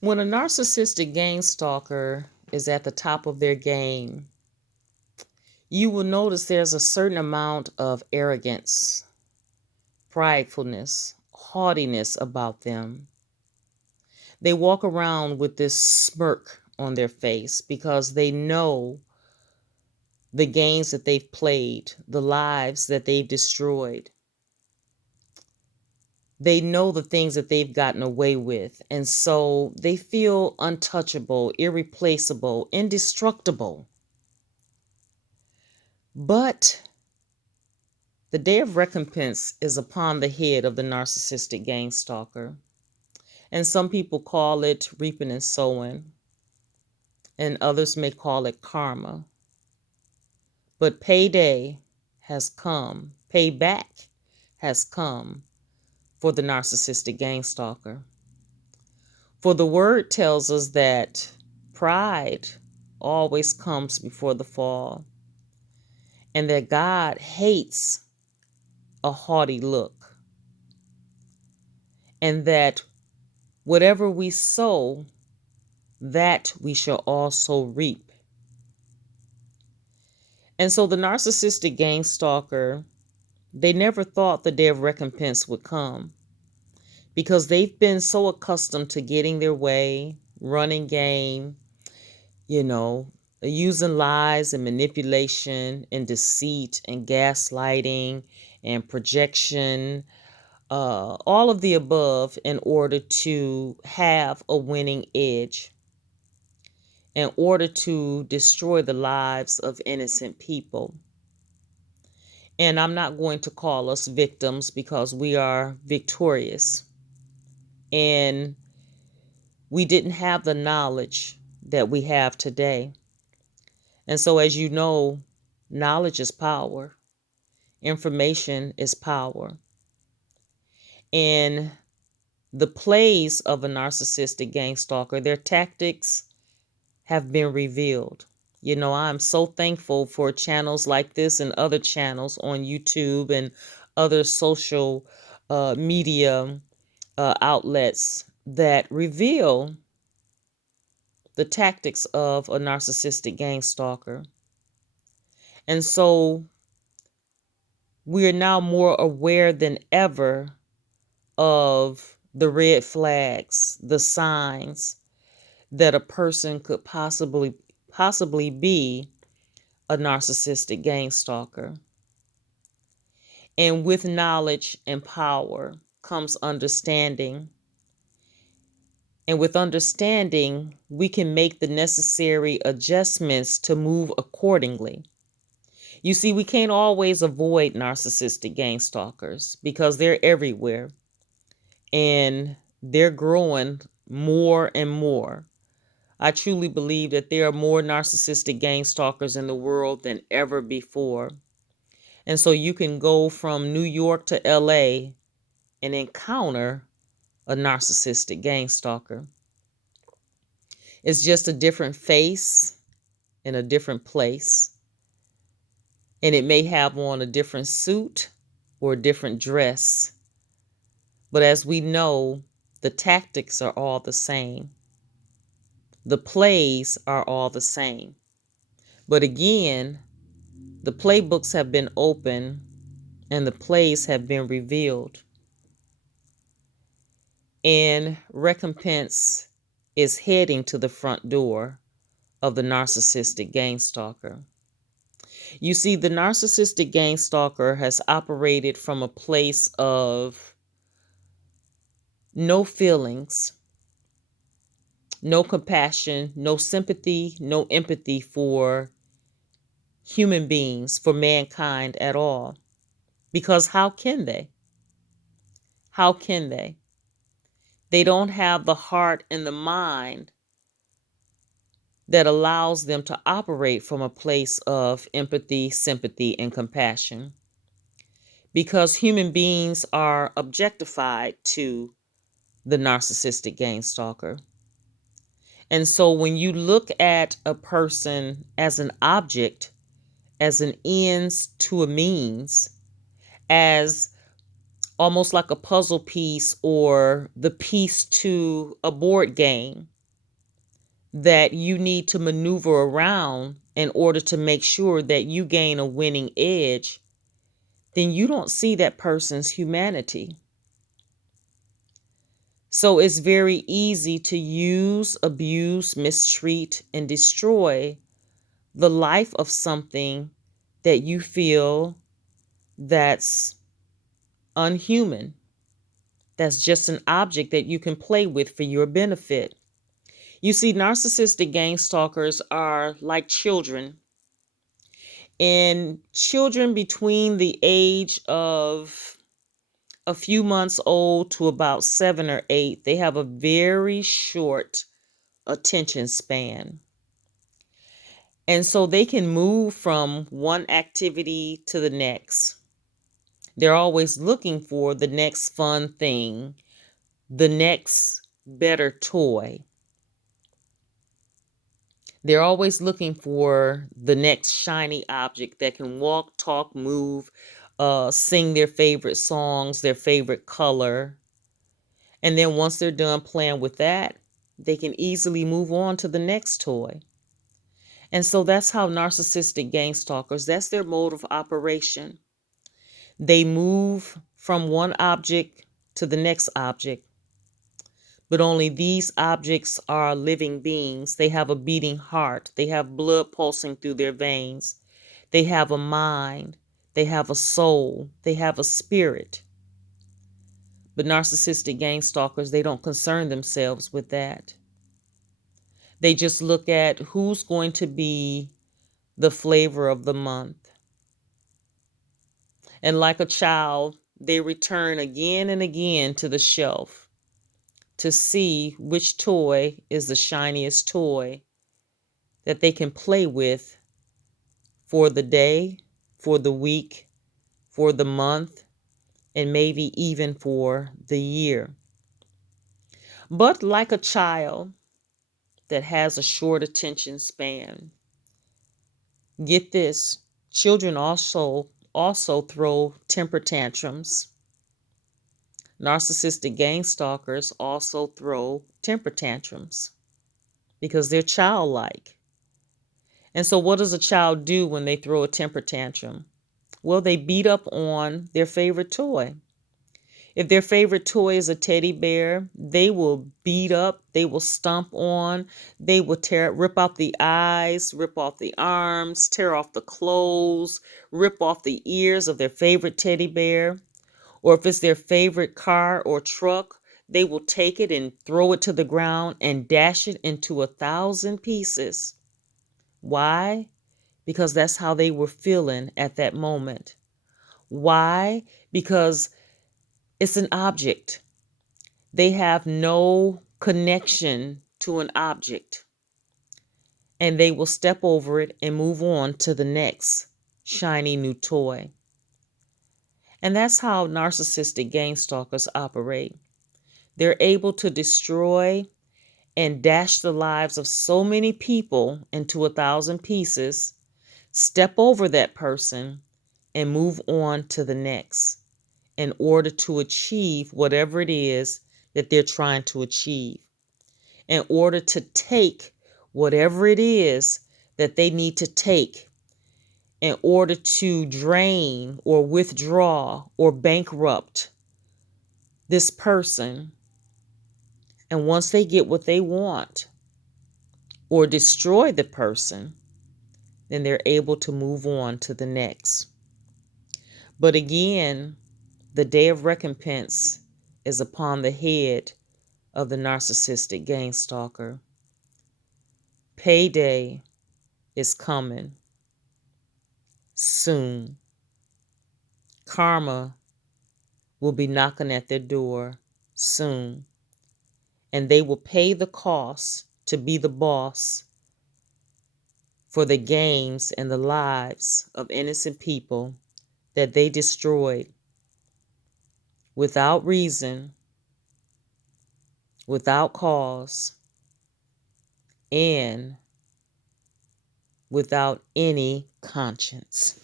When a narcissistic gang stalker is at the top of their game, you will notice there's a certain amount of arrogance, pridefulness, haughtiness about them. They walk around with this smirk on their face because they know the games that they've played, the lives that they've destroyed. They know the things that they've gotten away with. And so they feel untouchable, irreplaceable, indestructible. But the day of recompense is upon the head of the narcissistic gang stalker. And some people call it reaping and sowing, and others may call it karma. But payday has come, payback has come for the narcissistic gang stalker. For the word tells us that pride always comes before the fall, and that God hates a haughty look, and that whatever we sow, that we shall also reap. And so the narcissistic gang stalker, they never thought the day of recompense would come because they've been so accustomed to getting their way, running game, you know, using lies and manipulation and deceit and gaslighting and projection, all of the above in order to have a winning edge, in order to destroy the lives of innocent people. And I'm not going to call us victims because we are victorious. And we didn't have the knowledge that we have today. And so, as you know, knowledge is power, information is power. And the plays of a narcissistic gang stalker, their tactics have been revealed. You know, I'm so thankful for channels like this and other channels on YouTube and other social media outlets that reveal the tactics of a narcissistic gang stalker. And so we are now more aware than ever of the red flags, the signs that a person could possibly be a narcissistic gang stalker. And with knowledge and power comes understanding. And with understanding, we can make the necessary adjustments to move accordingly. You see, we can't always avoid narcissistic gang stalkers because they're everywhere and they're growing more and more. I truly believe that there are more narcissistic gang stalkers in the world than ever before. And so you can go from New York to LA and encounter a narcissistic gang stalker. It's just a different face in a different place. And it may have on a different suit or a different dress. But as we know, the tactics are all the same. The plays are all the same. But again, the playbooks have been opened and the plays have been revealed. And recompense is heading to the front door of the narcissistic gang stalker. You see, the narcissistic gang stalker has operated from a place of no feelings, no compassion, no sympathy, no empathy for human beings, for mankind at all. Because how can they? How can they? They don't have the heart and the mind that allows them to operate from a place of empathy, sympathy, and compassion. Because human beings are objectified to the narcissistic gang stalker. And so when you look at a person as an object, as an ends to a means, as almost like a puzzle piece or the piece to a board game, that you need to maneuver around in order to make sure that you gain a winning edge, then you don't see that person's humanity. So it's very easy to use, abuse, mistreat, and destroy the life of something that you feel that's unhuman, that's just an object that you can play with for your benefit. You see, narcissistic gang stalkers are like children. And children between the age of a few months old to about 7 or 8, they have a very short attention span. And so they can move from one activity to the next. They're always looking for the next fun thing, the next better toy. They're always looking for the next shiny object that can walk, talk, move, sing their favorite songs, their favorite color. And then once they're done playing with that, they can easily move on to the next toy. And so that's how narcissistic gang stalkers, that's their mode of operation. They move from one object to the next object, but only these objects are living beings. They have a beating heart. They have blood pulsing through their veins. They have a mind. They have a soul. They have a spirit. But narcissistic gang stalkers, they don't concern themselves with that. They just look at who's going to be the flavor of the month. And like a child, they return again and again to the shelf to see which toy is the shiniest toy that they can play with for the day, for the week, for the month, and maybe even for the year. But like a child that has a short attention span, get this, children also throw temper tantrums. Narcissistic gang stalkers also throw temper tantrums because they're childlike. And so what does a child do when they throw a temper tantrum? Well, they beat up on their favorite toy. If their favorite toy is a teddy bear, they will beat up, they will stomp on, they will rip out the eyes, rip off the arms, tear off the clothes, rip off the ears of their favorite teddy bear. Or if it's their favorite car or truck, they will take it and throw it to the ground and dash it into 1,000 pieces. Why? Because that's how they were feeling at that moment. Why? Because it's an object. They have no connection to an object. And they will step over it and move on to the next shiny new toy. And that's how narcissistic gang stalkers operate. They're able to destroy and dash the lives of so many people into 1,000 pieces, step over that person, and move on to the next in order to achieve whatever it is that they're trying to achieve, in order to take whatever it is that they need to take in order to drain or withdraw or bankrupt this person. And once they get what they want or destroy the person, then they're able to move on to the next. But again, the day of recompense is upon the head of the narcissistic gang stalker. Payday is coming soon. Karma will be knocking at their door soon. And they will pay the cost to be the boss for the games and the lives of innocent people that they destroyed without reason, without cause, and without any conscience.